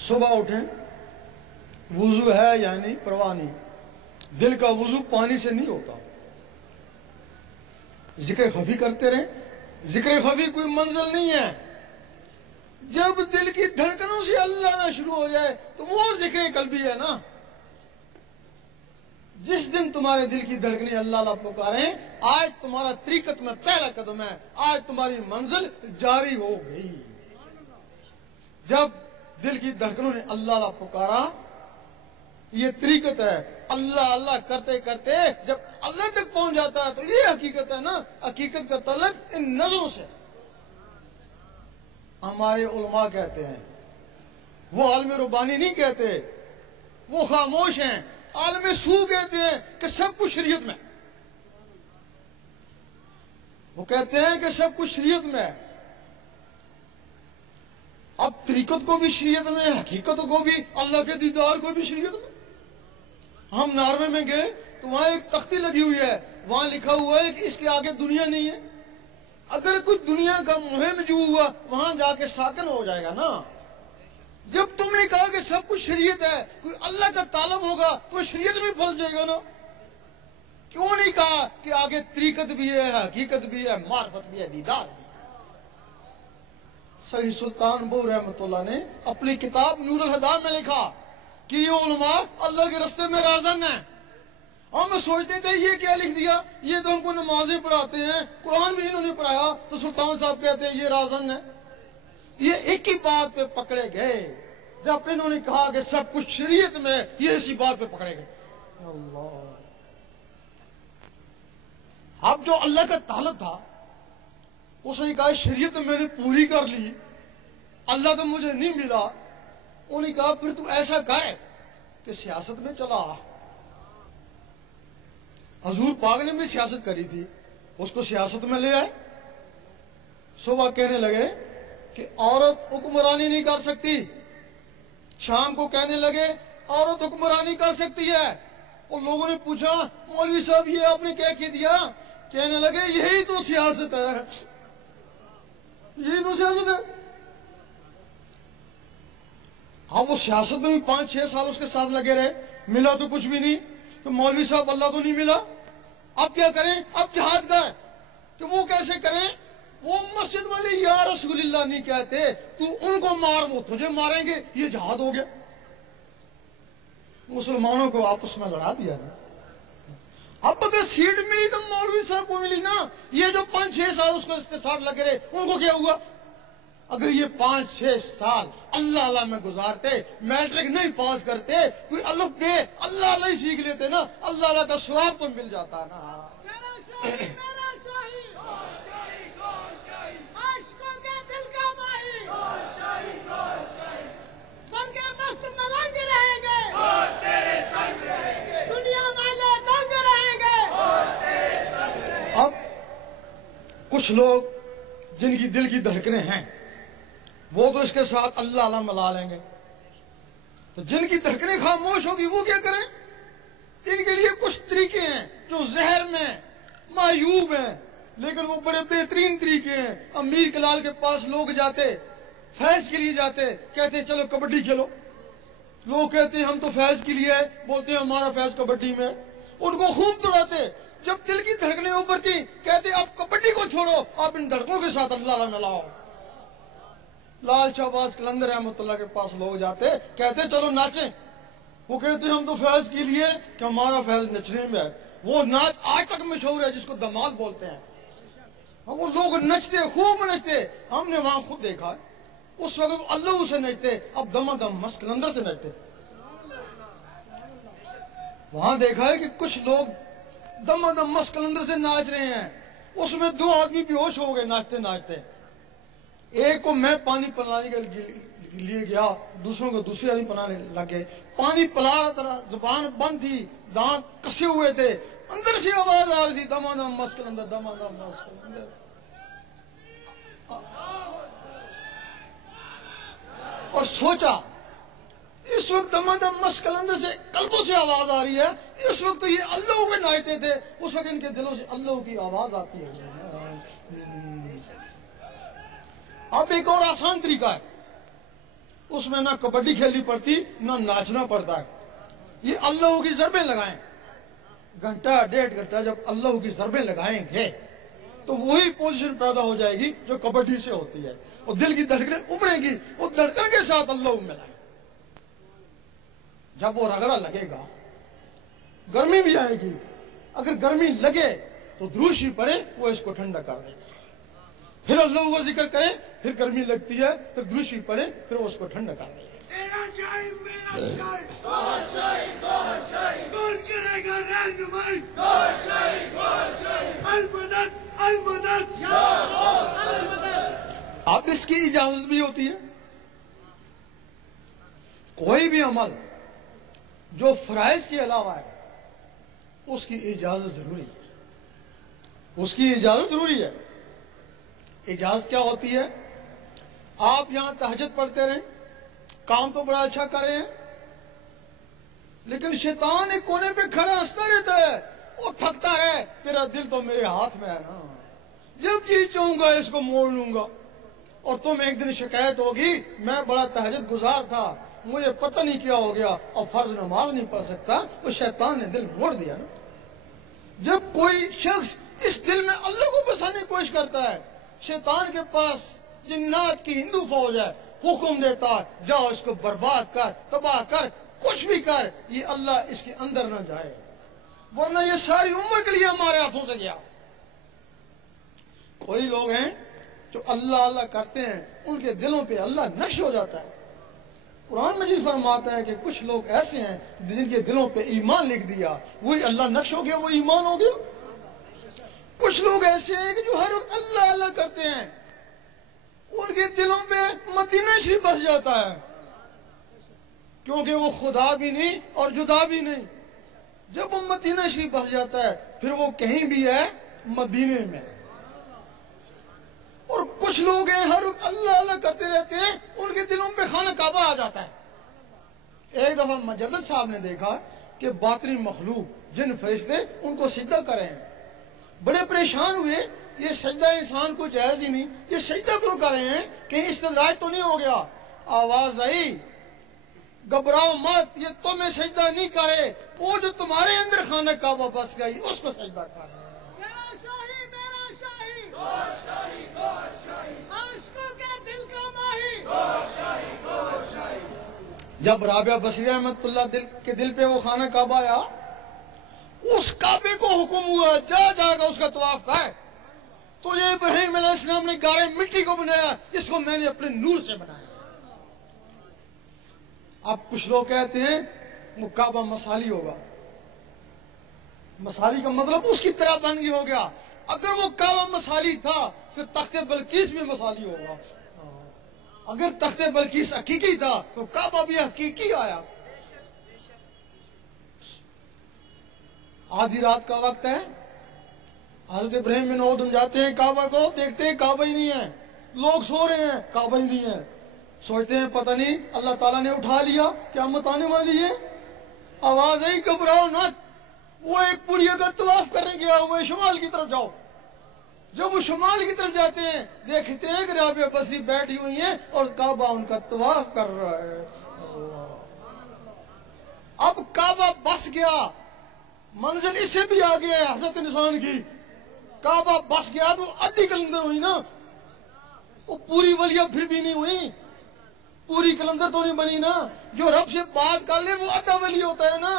صبح اٹھیں، وضو ہے یا نہیں پرواہ نہیں، دل کا وضو پانی سے نہیں ہوتا، ذکر خفی کرتے رہیں۔ ذکر خفی کوئی منزل نہیں ہے، جب دل کی دھڑکنوں سے اللہ نہ شروع ہو جائے تو وہ ذکر قلبی ہے نا۔ جس دن تمہارے دل کی دھڑکنیں اللہ اللہ پکاریں، آج تمہارا طریقت میں پہلا قدم ہے، آج تمہاری منزل جاری ہو گئی۔ جب دل کی دھڑکنوں نے اللہ اللہ پکارا، یہ طریقت ہے۔ اللہ اللہ کرتے کرتے جب اللہ تک پہنچ جاتا ہے تو یہ حقیقت ہے نا، حقیقت کا تعلق ان نظروں سے۔ ہمارے علماء کہتے ہیں، وہ عالم ربانی نہیں کہتے، وہ خاموش ہیں۔ عالم سو کہتے ہیں کہ سب کچھ شریعت میں، وہ کہتے ہیں کہ سب کچھ شریعت میں ہے۔ اب طریقت کو بھی شریعت میں، حقیقت کو بھی، اللہ کے دیدار کو بھی شریعت میں۔ ہم ناروے میں گئے تو وہاں ایک تختی لگی ہوئی ہے، وہاں لکھا ہوا ہے کہ اس کے آگے دنیا نہیں ہے۔ اگر کوئی دنیا کا مہم جو ہوا وہاں جا کے ساکن ہو جائے گا نا۔ جب تم نے کہا کہ سب کچھ شریعت ہے، کوئی اللہ کا طالب ہوگا تو شریعت میں پھنس جائے گا نا۔ کیوں نہیں کہا کہ آگے طریقت بھی ہے، حقیقت بھی ہے، معرفت بھی ہے، دیدار بھی ہے۔ سید سلطان بو رحمۃ اللہ نے اپنی کتاب نور الہدیٰ میں لکھا کہ یہ علماء اللہ کے راستے میں رازن ہیں۔ ہم سوچتے تھے یہ کیا لکھ دیا، یہ تو ہم کو نمازیں پڑھاتے ہیں، قرآن بھی انہوں نے پڑھایا، تو سلطان صاحب کہتے ہیں یہ رازن ہے۔ یہ ایک ہی بات پہ پکڑے گئے، جب انہوں نے کہا کہ سب کچھ شریعت میں، یہ اسی بات پہ پکڑے گئے۔ اللہ، اب جو اللہ کا طالب تھا اس نے کہا شریعت میں نے پوری کر لی، اللہ تو مجھے نہیں ملا۔ انہوں نے کہا پھر تو ایسا کر کہ سیاست میں چلا۔ حضور پاک نے بھی سیاست کری تھی، اس کو سیاست میں لے آئے۔ صبح کہنے لگے کہ عورت حکمرانی نہیں کر سکتی، شام کو کہنے لگے عورت حکمرانی کر سکتی ہے۔ اور لوگوں نے پوچھا مولوی صاحب یہ آپ نے کیا کہہ دیا؟ کہنے لگے یہی تو سیاست ہے، یہی تو سیاست ہے۔ اب وہ سیاست میں بھی 5-6 سال اس کے ساتھ لگے رہے، ملا تو کچھ بھی نہیں۔ کہ مولوی صاحب اللہ تو نہیں ملا، اب کیا کریں؟ اب جہاد کا ہے کہ وہ کیسے کریں؟ وہ مسجد والے یا رسول اللہ نہیں کہتے، تو ان کو مار وہ تجھے ماریں گے، یہ جہاد ہو گیا۔ مسلمانوں کو آپس میں لڑا دیا نا۔ اب اگر سیٹ ملی تو مولوی صاحب کو ملی نا، یہ جو 5-6 سال اس کے ساتھ لگے رہے ان کو کیا ہوا؟ اگر یہ 5-6 سال اللہ اللہ میں گزارتے، میٹرک نہیں پاس کرتے، کوئی الف بے اللہ اللہ ہی سیکھ لیتے نا، اللہ اللہ کا ثواب تو مل جاتا نا۔ اب کچھ لوگ جن کی دل کی دھڑکنیں ہیں وہ تو اس کے ساتھ اللہ اللہ ملا لیں گے، تو جن کی دھڑکنیں خاموش ہوگی وہ کیا کریں؟ ان کے لیے کچھ طریقے ہیں جو زہر میں معیوب ہیں، لیکن وہ بڑے بہترین طریقے ہیں۔ امیر کلال کے پاس لوگ جاتے، فیض کے لیے جاتے، کہتے چلو کبڈی کھیلو۔ لوگ کہتے ہیں ہم تو فیض کے لیے ہے، بولتے ہیں ہمارا فیض کبڈی میں۔ ان کو خوب دوڑاتے، جب دل کی دھڑکنیں اوپر تھی کہتے اب کبڈی کو چھوڑو، اب ان دھڑکنوں کے ساتھ اللہ اللہ ملاؤ۔ لال شہباز قلندر رحمۃ اللہ کے پاس لوگ جاتے، کہتے چلو ناچیں۔ وہ کہتے ہم تو فیض کے لیے کہ ہمارا فیض نچنے میں ہے۔ وہ ناچ آج تک مشہور ہے جس کو دمال بولتے ہیں۔ وہ لوگ نچتے، خوب نچتے، ہم نے وہاں خود دیکھا ہے۔ اس وقت اللہ سے نچتے، اب دم دم مست قلندر سے نچتے۔ وہاں دیکھا ہے کہ کچھ لوگ دم دم مست قلندر سے ناچ رہے ہیں، اس میں 2 آدمی بے ہوش ہو گئے ناچتے ناچتے۔ ایک کو میں پانی پلانے کے لیے گیا، دوسروں کو دوسرے آدمی پلانے لگے۔ پانی پلا رہا تھا، زبان بند تھی، دانت کسے ہوئے تھے، اندر سے آواز آ رہی تھی دم دم مست قلندر، دم دم مست قلندر۔ اور سوچا اس وقت دم دم مست قلندر سے قلبوں سے آواز آ رہی ہے، اس وقت تو یہ اللہ پہ ناچتے تھے، اس وقت ان کے دلوں سے اللہ کی آواز آتی ہے۔ اب ایک اور آسان طریقہ ہے، اس میں نہ کبڈی کھیلنی پڑتی نہ ناچنا پڑتا ہے. یہ اللہ کی ضربیں لگائیں, گھنٹہ 1.5 گھنٹہ جب اللہ کی ضربیں لگائیں گے تو وہی پوزیشن پیدا ہو جائے گی جو کبڈی سے ہوتی ہے, اور دل کی دھڑکنیں ابھریں گی, وہ دھڑکن کے ساتھ اللہ ملائیں. جب وہ رگڑا لگے گا, گرمی بھی آئے گی, اگر گرمی لگے تو دروشی پڑے, وہ اس کو ٹھنڈا کر دے گا. پھر اللہ کا ذکر کرے, پھر گرمی لگتی ہے, پھر دروشی پڑے, پھر وہ اس کو ٹھنڈا کر دے گا. اب اس کی اجازت بھی ہوتی ہے. کوئی بھی عمل جو فرائض کے علاوہ ہے اس کی اجازت ضروری ہے, اس کی اجازت ضروری ہے. اجازت کیا ہوتی ہے؟ آپ یہاں تہجد پڑھتے رہیں, کام تو بڑا اچھا کر رہے ہیں, لیکن شیطان ایک کونے پہ کھڑا ہنستا رہتا ہے, وہ تھکتا ہے, تیرا دل تو میرے ہاتھ میں ہے نا, جب جی چاہوں گا اس کو موڑ لوں گا. اور تم ایک دن شکایت ہوگی, میں بڑا تہجد گزار تھا, مجھے پتہ نہیں کیا ہو گیا, اور فرض نماز نہیں پڑھ سکتا. وہ شیطان نے دل موڑ دیا نا. جب کوئی شخص اس دل میں اللہ کو بسانے کی کوشش کرتا ہے, شیطان کے پاس جنات کی ہندو فوج ہے, حکم دیتا ہے جاؤ اس کو برباد کر, تباہ کر, کچھ بھی کر, یہ اللہ اس کے اندر نہ جائے, ورنہ یہ ساری عمر کے لیے ہمارے ہاتھوں سے گیا. کوئی لوگ ہیں جو اللہ اللہ کرتے ہیں, ان کے دلوں پہ اللہ نقش ہو جاتا ہے. قرآن مجید فرماتا ہے کہ کچھ لوگ ایسے ہیں جن کے دلوں پہ ایمان لکھ دیا, وہی اللہ نقش ہو گیا, وہ ایمان ہو گیا. کچھ لوگ ایسے ہیں کہ جو ہر وقت اللہ اللہ کرتے ہیں, ان کے دلوں پہ مدینہ شریف بس جاتا ہے, کیونکہ وہ خدا بھی نہیں اور جدا بھی نہیں. جب وہ مدینہ شریف بس جاتا ہے, پھر وہ کہیں بھی ہے مدینے میں. اور کچھ لوگ ہیں ہر وقت اللہ اللہ کرتے رہتے ہیں, ان کے دلوں پہ خانہ کعبہ آ جاتا ہے. ایک دفعہ مجدد صاحب نے دیکھا کہ باطنی مخلوق جن فرشتے ان کو سجدہ کریں, بڑے پریشان ہوئے, یہ سجدہ انسان کو جائز ہی نہیں, یہ سجدہ کیوں کر رہے ہیں, کہیں استدراج تو نہیں ہو گیا. آواز آئی, گھبراؤ مت, یہ تمہیں سجدہ نہیں کرے, وہ جو تمہارے اندر خانہ کعبہ بس گئی اس کو سجدہ کر. جب رابعہ بصری رحمۃ اللہ کے دل پہ وہ خانہ کعبہ آیا, اس کعبے کو حکم ہوا جا گا اس کا طواف کر. تو یہ ابراہیم علیہ السلام نے گارے مٹی کو بنایا, اس کو میں نے اپنے نور سے بنایا. اب کچھ لوگ کہتے ہیں وہ کعبہ مسالی ہوگا. مسالی کا مطلب اس کی طرح بن گئی ہو گیا. اگر وہ کعبہ مسالی تھا پھر تخت بلقیس بھی مسالی ہوگا. اگر تخت بلقیس حقیقی تھا تو کعبہ بھی حقیقی آیا. آدھی رات کا وقت ہے, حضرت ابراہیم بن ادم جاتے ہیں کعبہ کو, دیکھتے ہیں کعبہ ہی نہیں ہے, لوگ سو رہے ہیں, کعبہ ہی نہیں ہے. سوچتے ہیں پتہ نہیں اللہ تعالیٰ نے اٹھا لیا, قیامت آنے والی ہے. آواز آئی گھبراؤ نہ, وہ ایک بڑھیا کا طواف کرنے گیا ہوئے, شمال کی طرف جاؤ. جب وہ شمال کی طرف جاتے ہیں, دیکھتے ہیں کہ رابعہ بصری بیٹھی ہوئی ہیں اور کعبہ ان کا طواف کر رہا ہے. اب کعبہ بس گیا, منزل اس سے بھی آگے ہے حضرت انسان کی. کعبہ بس گیا تو آدھی کلندر ہوئی نا, وہ پوری ولیہ پھر بھی نہیں ہوئی, پوری کلندر تو نہیں بنی نا. جو رب سے بات کر لے وہ آدھا ولی ہوتا ہے نا.